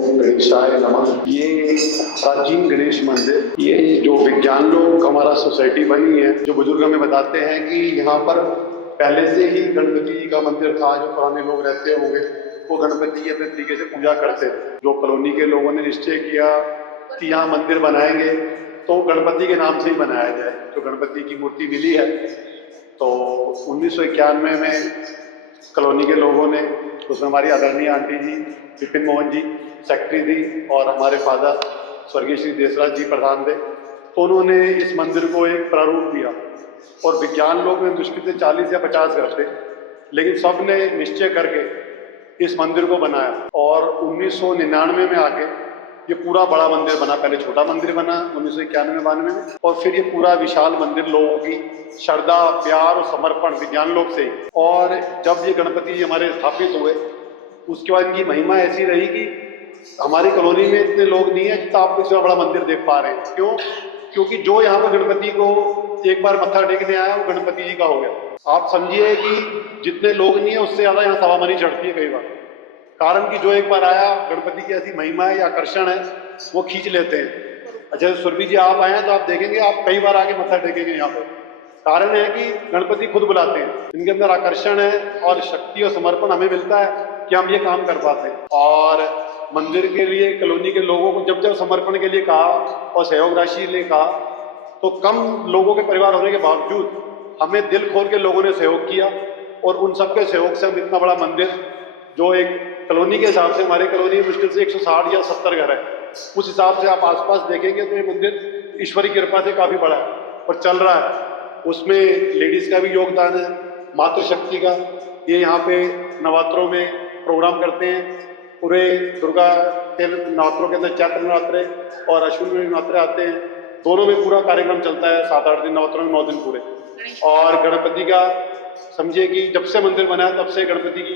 गणेशाय नमः। ये प्राचीन गणेश मंदिर, ये जो विज्ञान लोग हमारा सोसाइटी बनी है, जो बुजुर्ग हमें बताते हैं कि यहाँ पर पहले से ही गणपति जी का मंदिर था। जो पुराने लोग रहते होंगे वो गणपति की अपने तरीके से पूजा करते। जो कॉलोनी के लोगों ने निश्चय किया कि यहाँ मंदिर बनाएंगे तो गणपति के नाम से ही बनाया जाए। जो गणपति की मूर्ति मिली है तो 1991 में कॉलोनी के लोगों ने, उसमें हमारी आदरणीय आंटी जी विपिन मोहन जी सेक्रेटरी थी और हमारे फादर स्वर्गीय श्री देसराज जी प्रधान थे, तो उन्होंने इस मंदिर को एक प्रारूप दिया। और विज्ञान लोग में मुश्किल से 40 या 50 घर थे, लेकिन सब ने निश्चय करके इस मंदिर को बनाया। और 1999 में आके ये पूरा बड़ा मंदिर बना। पहले छोटा मंदिर बना 1991-92 में, और फिर ये पूरा विशाल मंदिर लोगों की श्रद्धा, प्यार और समर्पण विज्ञान लोग से। और जब ये गणपति जी हमारे स्थापित हुए उसके बाद इनकी महिमा ऐसी रही कि हमारी कॉलोनी में इतने लोग नहीं है जितना आप इससे बड़ा मंदिर देख पा रहे हैं। क्यों? क्योंकि जो यहाँ पर गणपति को एक बार मत्था टेकने आया वो गणपति जी का हो गया। आप समझिए कि जितने लोग नहीं है उससे ज्यादा यहाँ सवामनी चढ़ती है कई बार। कारण कि जो एक बार आया, गणपति की ऐसी महिमा है या आकर्षण है, वो खींच लेते हैं। अच्छा सुरभि जी आप आए हैं तो आप देखेंगे, आप कई बार आके मत्था टेकेंगे यहाँ पर। कारण है कि गणपति खुद बुलाते हैं, इनके अंदर आकर्षण है और शक्ति और समर्पण हमें मिलता है कि हम ये काम कर पाते हैं। और मंदिर के लिए कॉलोनी के लोगों को जब जब समर्पण के लिए कहा और सहयोग राशि ने कहा, तो कम लोगों के परिवार होने के बावजूद हमें दिल खोल के लोगों ने सहयोग किया। और उन सबके सहयोग से हम इतना बड़ा मंदिर, जो एक कॉलोनी के हिसाब से हमारे कॉलोनी में मुश्किल से 160 या 70 घर है, उस हिसाब से आप आसपास देखेंगे तो ये मंदिर ईश्वरी कृपा से काफी बड़ा है और चल रहा है। उसमें लेडीज का भी योगदान है, मातृशक्ति का। ये यहाँ पे नवरात्रों में प्रोग्राम करते हैं। पूरे दुर्गा के नवरात्रों के अंदर चैत्र नवरात्रे और अश्विनी नवरात्रे आते हैं, दोनों में पूरा कार्यक्रम चलता है। 7-8 दिन नवरात्रों में 9 दिन पूरे। और गणपति का समझिए कि जब से मंदिर बना है तब से गणपति की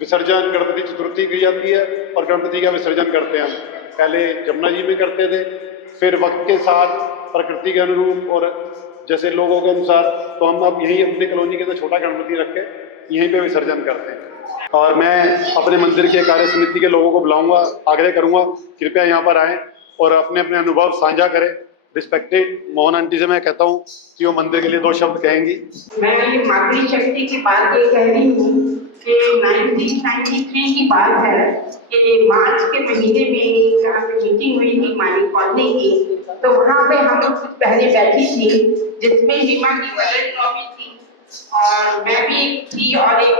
विसर्जन, गणपति चतुर्थी की जाती है और गणपति का विसर्जन करते हैं हम। पहले जमुना जी में करते थे, फिर वक्त के साथ प्रकृति के अनुरूप और जैसे लोगों के अनुसार, तो हम अब यही अपने कॉलोनी के अंदर छोटा गणपति रख के यहीं पे विसर्जन करते हैं। और मैं अपने मंदिर के कार्य समिति के लोगों को बुलाऊंगा, आग्रह करूंगा कृपया यहाँ पर आएँ और अपने अपने अनुभव साझा करें। रिस्पेक्टेड मोहन आंटी से मैं कहता हूँ कि वो मंदिर के लिए 2 शब्द कहेंगी। मैं ये मातृशक्ति की बात ये कह रही हूँ कि 1993 की बात है कि मार्च के महीने में एक मीटिंग हुई थी हमारी कॉलोनी की। तो वहाँ पे हम लोग कुछ पहले बैठी थी, जिसमें हीमा की वजह टॉपिक थी और मैं भी थी और एक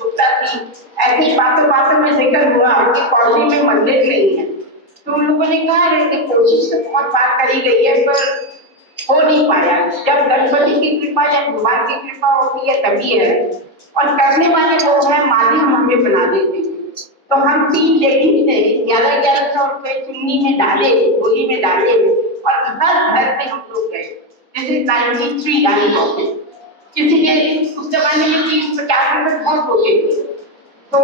गुप्ता थी। ऐसी बातों में जिक्र हुआ कि कॉलोनी में मंदिर नहीं है। तो उन लोगों ने कहा कि कोशिश तो बहुत बात करी गई है पर हो नहीं पाया। जब गणपति की कृपा या भगवान की कृपा होती है तभी है, और करने वाले वो है माध्यम हमें बना देते हैं। तो हम 3 लेडीज ने 1100 रुपए चुन्नी में डाले, बोली में डाले और घर में हम लोग गए। दिस इज 93 किसी के उस जमाने में 30-50 रुपए बहुत होते थे। तो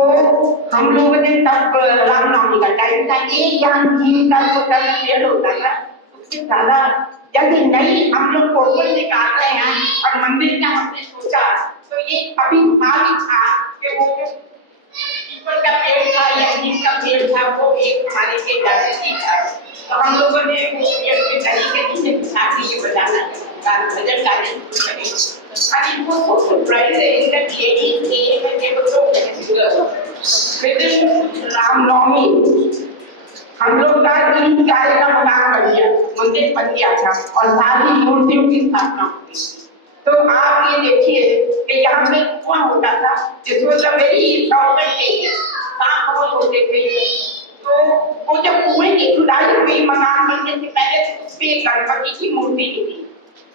हम लोगों ने तब रामनवमी का टाइम था, एक यहाँ घी का जो पेड़ होता था उससे ज्यादा जैसे नहीं हम लोग फोटो निकाल रहे हैं और मंदिर का हमने सोचा तो ये अभी भी था कि वो पीपल का पेड़ था या नीम का पेड़ था, वो एक हमारे के जाति था। तो हम लोगों ने वो पेड़ के तरीके से बिछा के बजाना भजन गाने शुरू करे। And it was so surprising that ladies came and they were so flexible. Within Ramnavami हम लोग का 3 कार्यक्रम कर दिया, मंदिर बन गया था और सारी मूर्तियों की स्थापना हुई। तो आप ये देखिए कि यहाँ पे कुआं होता था, जिस मतलब वेरी शॉर्टकट सांप बहुत होते थे। तो वो जब कुएं की खुदाई हुई मकान बनने से पहले तो उसपे गणपति की मूर्ति थी।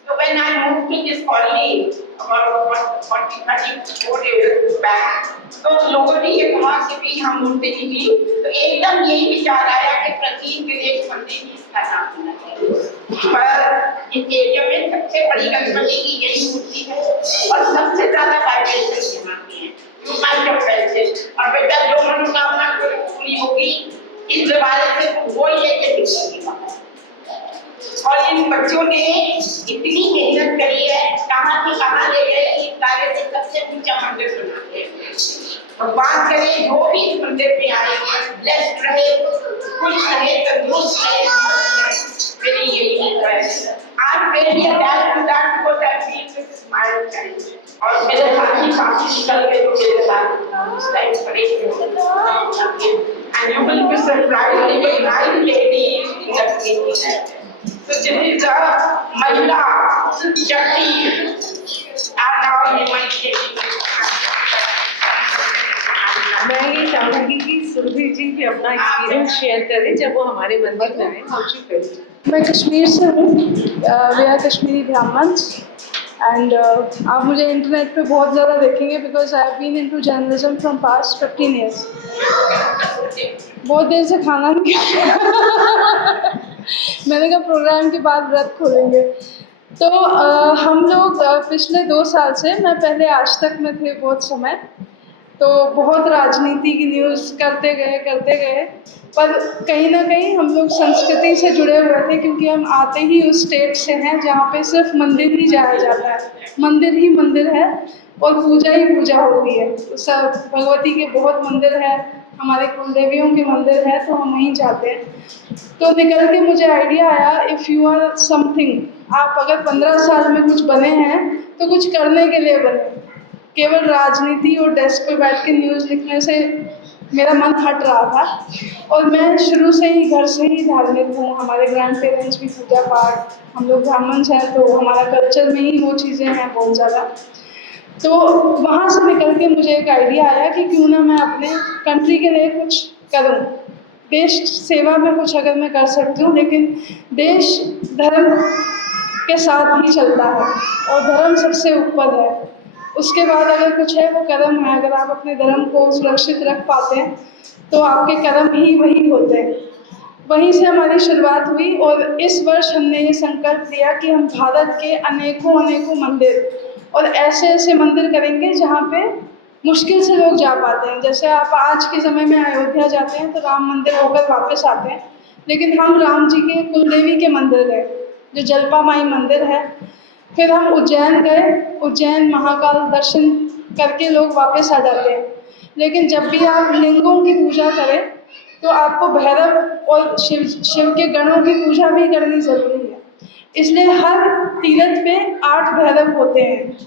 So when I moved to this colony about 40-34 years back, तो लोगों ने ये कहा कि भी हम मूर्ति नहीं दी, तो एकदम यही विचार आया कि प्रतीक गणेश मंदिर ही इसका नाम होना चाहिए। पर इस एरिया में सबसे बड़ी गणपति की यही मूर्ति है और सबसे ज्यादा वाइब्रेशन यहाँ की है। You might have felt it। और बेटा जो मनोकामना पूरी होगी इस दरवाजे से वो लेके दिखेगी। और इन बच्चों ने इतनी मेहनत करी है, कहाँ से कहाँ ले गए, इस कार्य से सबसे ऊंचा मंदिर बना दिया। भगवान करे जो भी इस मंदिर में आए ब्लेस्ड रहे, खुश रहे, तंदुरुस्त रहे, मस्त रहे। मेरी यही रिक्वेस्ट है। आज मेरी अटैच टू दैट को दैट फील विद स्माइल चाहिए। और मेरे साथी काफी निकल गए जो मेरे साथ इस टाइम खड़े थे। And you will be surprised, even 9 ladies in that meeting. So this is a Mahila Shakti, and now you might take it. मैं ये चाहूँगी कि सुरभि जी भी अपना एक्सपीरियंस शेयर करें जब वो हमारे मंदिर में आए। मैं कश्मीर से हूँ, we are Kashmiri Brahmins and आप मुझे इंटरनेट पे बहुत ज़्यादा देखेंगे because I have been into journalism from past 15 years. बहुत देर से खाना नहीं खाया मैंने कहा प्रोग्राम के बाद व्रत खोलेंगे। तो हम लोग पिछले 2 साल से, मैं पहले आज तक में थे बहुत समय, तो बहुत राजनीति की न्यूज़ करते गए पर कहीं ना कहीं हम लोग संस्कृति से जुड़े हुए थे क्योंकि हम आते ही उस स्टेट से हैं जहाँ पे सिर्फ मंदिर ही जाया जाता है, मंदिर ही मंदिर है और पूजा ही पूजा होती है। तो सब भगवती के बहुत मंदिर है, हमारे कुलदेवियों के मंदिर है, तो हम वहीं जाते हैं। तो निकल के मुझे आइडिया आया, इफ़ यू आर समथिंग, आप अगर 15 साल में कुछ बने हैं तो कुछ करने के लिए बने। केवल राजनीति और डेस्क पे बैठ के न्यूज़ लिखने से मेरा मन हट रहा था। और मैं शुरू से ही घर से ही धार्मिक हूँ, हमारे ग्रैंड पेरेंट्स भी पूजा पाठ, हम लोग ब्राह्मण्स हैं तो हमारा कल्चर में ही वो चीज़ें हैं बहुत ज़्यादा। तो वहाँ से निकल के मुझे एक आइडिया आया कि क्यों ना मैं अपने कंट्री के लिए कुछ करूँ, देश सेवा में कुछ अगर मैं कर सकती हूँ। लेकिन देश धर्म के साथ ही चलता है और धर्म सबसे ऊपर है, उसके बाद अगर कुछ है वो कर्म है। अगर आप अपने धर्म को सुरक्षित रख पाते हैं तो आपके कर्म ही वही होते हैं। वहीं से हमारी शुरुआत हुई और इस वर्ष हमने ये संकल्प लिया कि हम भारत के अनेकों मंदिर और ऐसे मंदिर करेंगे जहाँ पे मुश्किल से लोग जा पाते हैं। जैसे आप आज के समय में अयोध्या जाते हैं तो राम मंदिर होकर वापस आते हैं, लेकिन हम राम जी के कुलदेवी के मंदिर गए जो जलपा माई मंदिर है। फिर हम उज्जैन गए, उज्जैन महाकाल दर्शन करके लोग वापस आ जाते हैं। लेकिन जब भी आप लिंगों की पूजा करें तो आपको भैरव और शिव के गणों की पूजा भी करनी ज़रूरी है। इसलिए हर तीर्थ पे 8 भैरव होते हैं।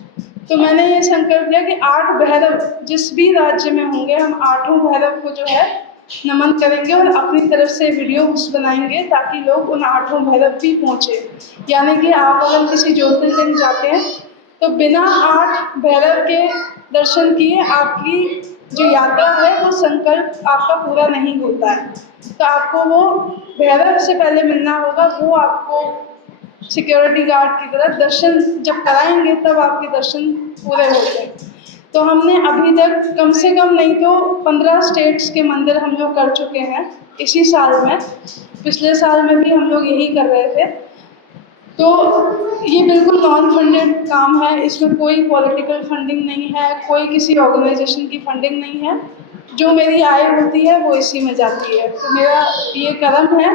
तो मैंने ये संकल्प लिया कि 8 भैरव जिस भी राज्य में होंगे, हम 8 भैरव को जो है नमन करेंगे और अपनी तरफ से वीडियोस बनाएंगे ताकि लोग उन 8 भैरव भी पहुँचे। यानी कि आप अगर किसी ज्योतिर्लिंग जाते हैं तो बिना 8 भैरव के दर्शन किए आपकी जो यात्रा है वो संकल्प आपका पूरा नहीं होता है। तो आपको वो भैरव से पहले मिलना होगा, वो आपको सिक्योरिटी गार्ड की तरह दर्शन जब कराएंगे तब आपके दर्शन पूरे होते हैं। तो हमने अभी तक कम से कम नहीं तो 15 स्टेट्स के मंदिर हम लोग कर चुके हैं इसी साल में। पिछले साल में भी हम लोग यही कर रहे थे। तो ये बिल्कुल नॉन फंडेड काम है, इसमें कोई पॉलिटिकल फंडिंग नहीं है, कोई किसी ऑर्गेनाइजेशन की फंडिंग नहीं है। जो मेरी आय होती है वो इसी में जाती है। तो मेरा ये कर्म है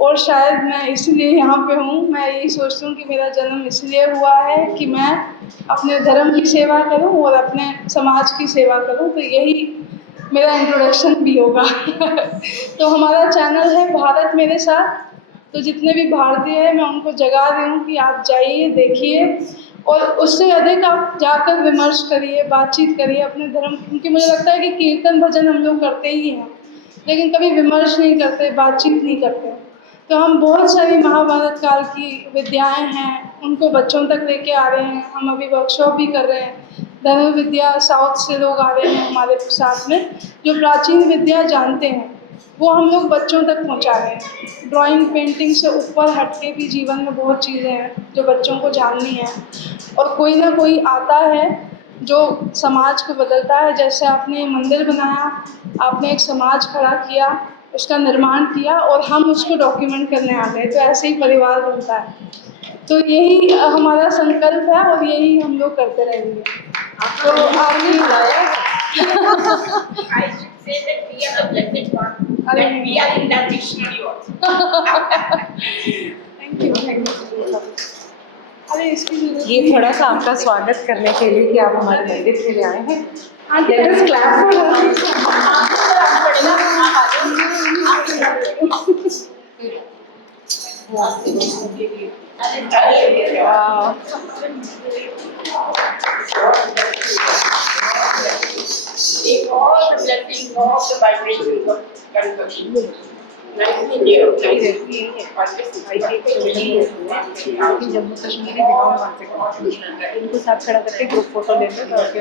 और शायद मैं इसलिए यहाँ पे हूँ। मैं यही सोचती हूँ कि मेरा जन्म इसलिए हुआ है कि मैं अपने धर्म की सेवा करूँ और अपने समाज की सेवा करूँ। तो यही मेरा इंट्रोडक्शन भी होगा तो हमारा चैनल है भारत मेरे साथ। तो जितने भी भारतीय हैं मैं उनको जगा रही हूँ कि आप जाइए, देखिए और उससे अधिक आप जाकर विमर्श करिए, बातचीत करिए अपने धर्म। क्योंकि मुझे लगता है कि कीर्तन भजन हम लोग करते ही हैं लेकिन कभी विमर्श नहीं करते, बातचीत नहीं करते। तो हम बहुत सारी महाभारत काल की विद्याएं हैं उनको बच्चों तक लेके आ रहे हैं। हम अभी वर्कशॉप भी कर रहे हैं। धर्म विद्या साउथ से लोग आ रहे हैं हमारे साथ में, जो प्राचीन विद्या जानते हैं वो हम लोग बच्चों तक पहुंचा रहे हैं। ड्राइंग पेंटिंग से ऊपर हट के भी जीवन में बहुत चीज़ें हैं जो बच्चों को जाननी है और कोई ना कोई आता है जो समाज को बदलता है। जैसे आपने मंदिर बनाया, आपने एक समाज खड़ा किया, उसका निर्माण किया और हम उसको डॉक्यूमेंट करने आ गए। तो ऐसे ही परिवार बनता है। तो यही हमारा संकल्प है और यही हम लोग करते रहेंगे। तो आपने I should say that we are the blessed one, that we are in that dictionary also. Thank you. अरे इसकी ये थोड़ा सा आपका स्वागत करने के लिए कि आप हमारे मंदिर के लिए आए हैं। Let us clap for her. Wow. Take all the blessings, all the vibrations of Ganpati. Nicely there, nicely. Jammu Kashmir के दिखाओ वहाँ से इनको साथ खड़ा करके ग्रुप फोटो ले लो ताकि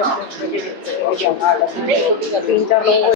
3-4 लोगों को